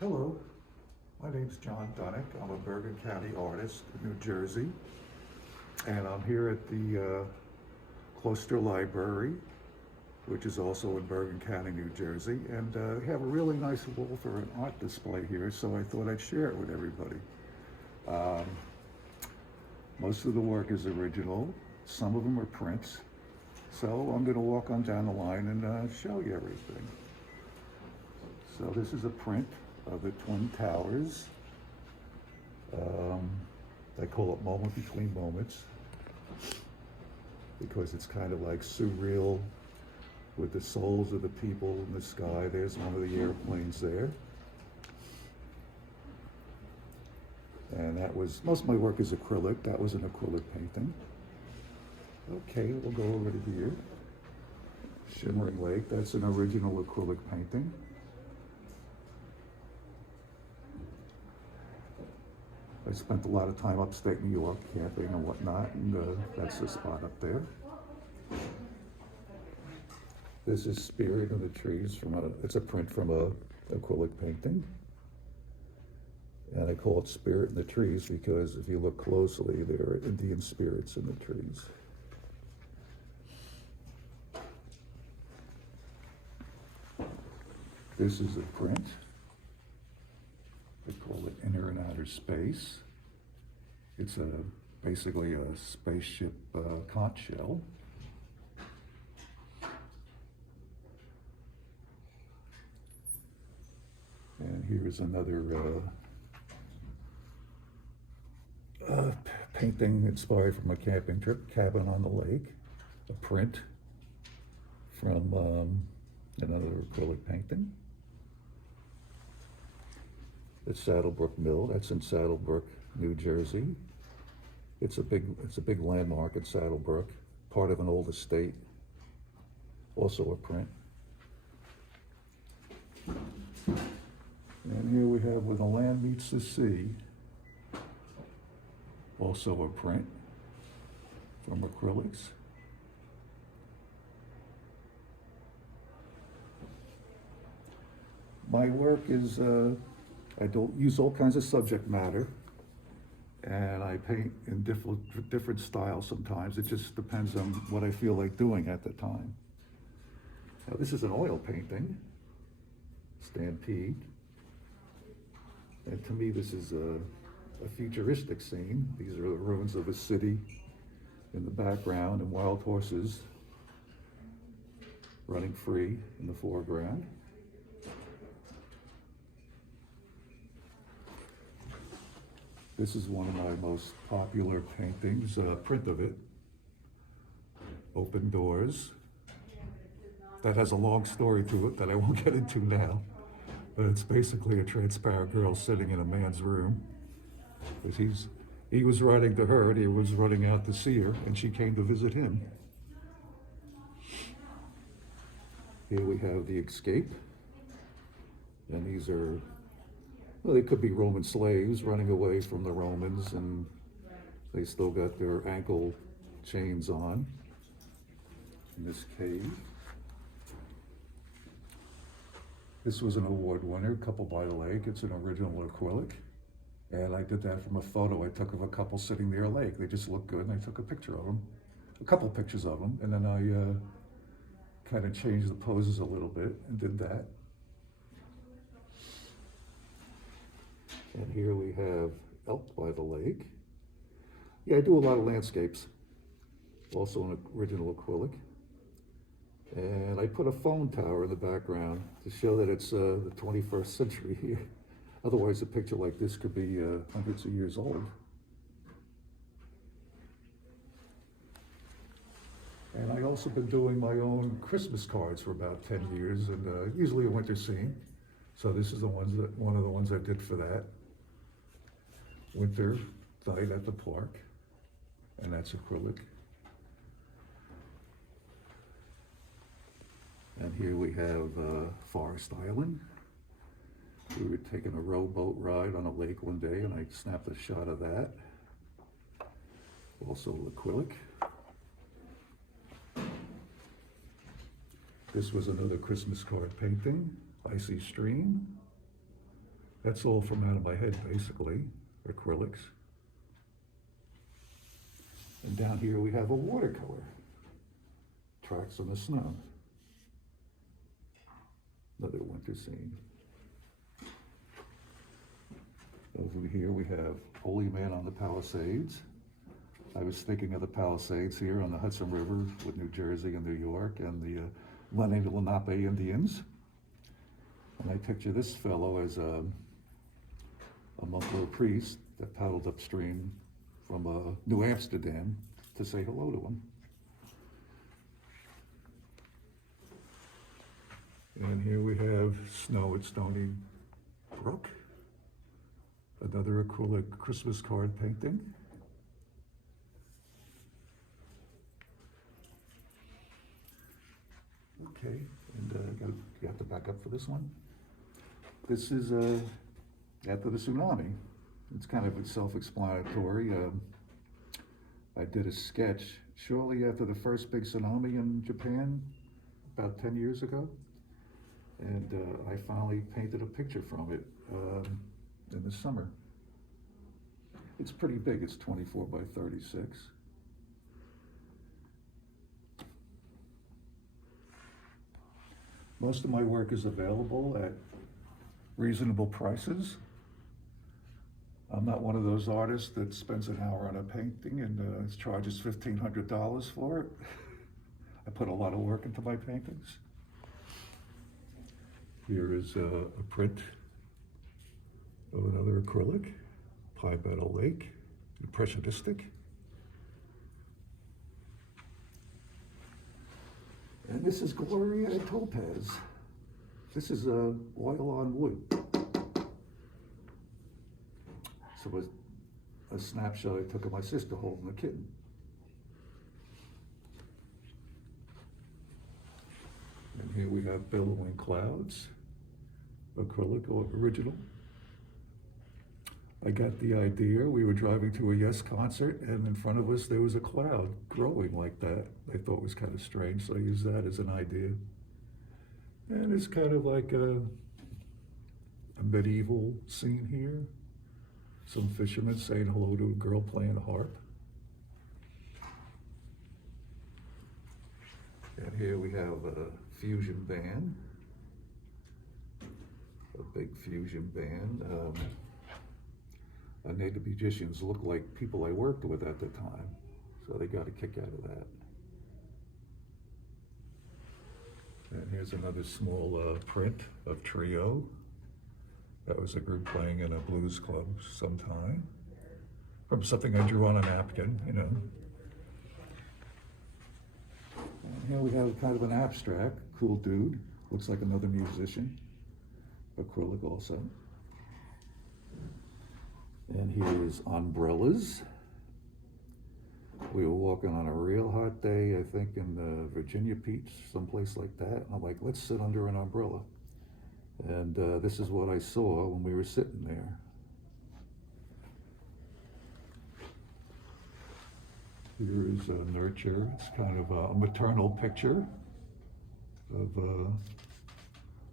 Hello, my name's John Dunic. I'm a Bergen County artist in New Jersey, and I'm here at the Cloister Library, which is also in Bergen County, New Jersey, and have a really nice wall for an art display here, so I thought I'd share it with everybody. Um, Most of the work is original, some of them are prints, so I'm going to walk on down the line and show you everything. So this is a print of the Twin Towers. I call it Moment Between Moments because it's kind of like surreal with the souls of the people in the sky. There's one of the airplanes there. And that was, most of my work is acrylic. That was an acrylic painting. Okay, we'll go over to here. Shimmering Lake, that's an original acrylic painting. I spent a lot of time upstate New York camping and whatnot, and that's the spot up there. This is Spirit in the Trees it's a print from a acrylic painting. And I call it Spirit in the Trees because if you look closely, there are Indian spirits in the trees. This is a print. I call it Inner and Outer Space. It's basically a spaceship conch shell. And here's another painting inspired from a camping trip, Cabin on the Lake, a print from another acrylic painting. It's Saddlebrook Mill. That's in Saddlebrook, New Jersey. It's a big landmark in Saddlebrook, part of an old estate. Also a print. And here we have Where the Land Meets the Sea. Also a print from acrylics. My work is I don't use all kinds of subject matter, and I paint in different styles sometimes. It just depends on what I feel like doing at the time. Now, this is an oil painting, Stampede. And to me, this is a futuristic scene. These are the ruins of a city in the background and wild horses running free in the foreground. This is one of my most popular paintings, print of it, Open Doors. That has a long story to it that I won't get into now, but it's basically a transparent girl sitting in a man's room. Because he was writing to her and he was running out to see her, and she came to visit him. Here we have The Escape, and these are, well, they could be Roman slaves running away from the Romans, and they still got their ankle chains on in this cave. This was an award winner, Couple by the Lake. It's an original acrylic. And I did that from a photo I took of a couple sitting near a lake. They just looked good, and I took a picture of them, a couple pictures of them, and then I kind of changed the poses a little bit and did that. And here we have Elk by the Lake. Yeah, I do a lot of landscapes, also an original acrylic. And I put a phone tower in the background to show that it's the 21st century here. Otherwise, a picture like this could be hundreds of years old. And I also been doing my own Christmas cards for about 10 years, and usually a winter scene. So this is one of the ones I did for that. Winter night at the park, and that's acrylic. And here we have Forest Island. We were taking a rowboat ride on a lake one day, and I snapped a shot of that. Also acrylic. This was another Christmas card painting, Icy Stream. That's all from out of my head, basically, acrylics. And down here we have a watercolor, tracks on the snow. Another winter scene. Over here we have Holy Man on the Palisades. I was thinking of the Palisades here on the Hudson River with New Jersey and New York and the Lenape Indians. And I picture this fellow as a monk or a priest that paddled upstream from New Amsterdam to say hello to him. And here we have snow at Stony Brook. Another acrylic Christmas card painting. Okay, and you have to back up for this one. This is after the tsunami. It's kind of self-explanatory. I did a sketch shortly after the first big tsunami in Japan, about 10 years ago. And I finally painted a picture from it in the summer. It's pretty big, it's 24 by 36. Most of my work is available at reasonable prices. I'm not one of those artists that spends an hour on a painting and charges $1,500 for it. I put a lot of work into my paintings. Here is a print of another acrylic, Pie Meadow Lake, impressionistic. And this is Gloria and Topaz. This is oil on wood. So a snapshot I took of my sister holding a kitten. And here we have Billowing Clouds, acrylic original. I got the idea, we were driving to a Yes concert and in front of us there was a cloud growing like that. I thought it was kind of strange, so I used that as an idea. And it's kind of like a medieval scene here. Some fishermen saying hello to a girl playing a harp. And here we have a fusion band, a big fusion band. Native musicians look like people I worked with at the time, so they got a kick out of that. And here's another small print of Trio. That was a group playing in a blues club sometime. From something I drew on a napkin, you know. And here we have kind of an abstract, cool dude. Looks like another musician. Acrylic also. And here's umbrellas. We were walking on a real hot day, I think in Virginia Beach, someplace like that. And I'm like, let's sit under an umbrella. And this is what I saw when we were sitting there. Here is Nurture. It's kind of a maternal picture of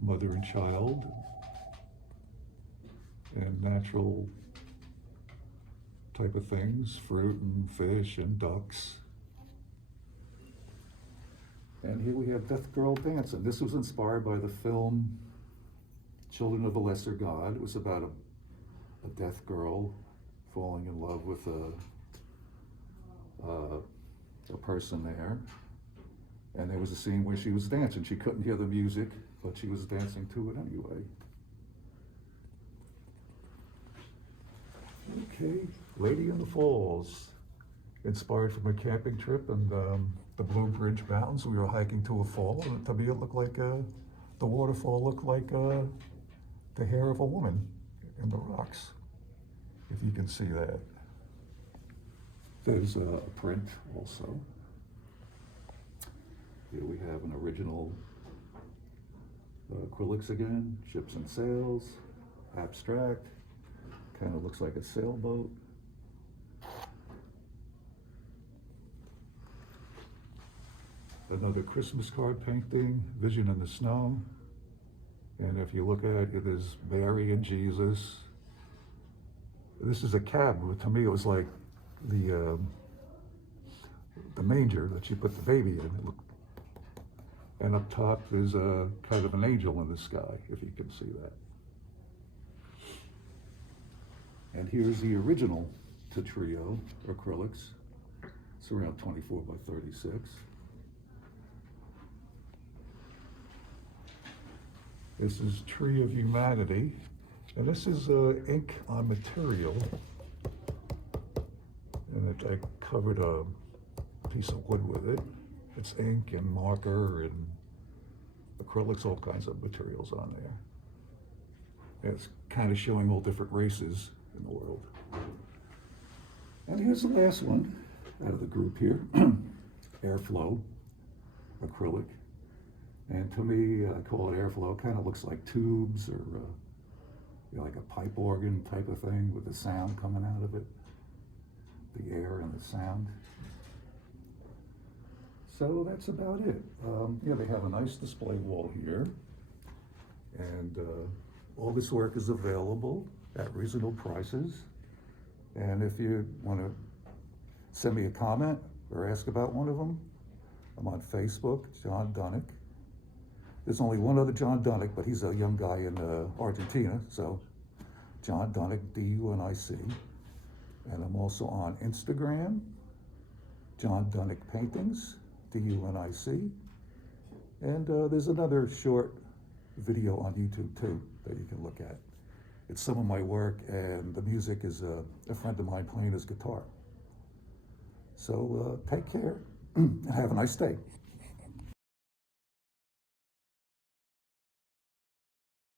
mother and child and natural type of things, fruit and fish and ducks. And here we have Death Girl Dancing. This was inspired by the film Children of the Lesser God. It was about a deaf girl falling in love with a person there. And there was a scene where she was dancing. She couldn't hear the music, but she was dancing to it anyway. Okay, Lady in the Falls, inspired from a camping trip in the Blue Ridge Mountains. We were hiking to a fall, and to me it looked like, the waterfall looked like the hair of a woman in the rocks, if you can see that. There's a print also. Here we have an original acrylics again, ships and sails, abstract. Kind of looks like a sailboat. Another Christmas card painting, Vision in the Snow. And if you look at it, there's Mary and Jesus. This is a cab. To me, it was like the manger that you put the baby in. And up top is a kind of an angel in the sky, if you can see that. And here's the original Trio acrylics. It's around 24 by 36. This is Tree of Humanity, and this is ink on material. And I covered a piece of wood with it. It's ink and marker and acrylics, all kinds of materials on there. It's kind of showing all different races in the world. And here's the last one out of the group here, Airflow acrylic. And to me, I call it Airflow. It kind of looks like tubes or like a pipe organ type of thing with the sound coming out of it, the air and the sound. So that's about it. Yeah, they have a nice display wall here. And all this work is available at reasonable prices. And if you want to send me a comment or ask about one of them, I'm on Facebook, John Dunic. There's only one other John Dunic, but he's a young guy in Argentina, so John Dunic, D-U-N-I-C. And I'm also on Instagram, John Dunic Paintings, D-U-N-I-C. And there's another short video on YouTube too that you can look at. It's some of my work, and the music is a friend of mine playing his guitar. So take care and have a nice day.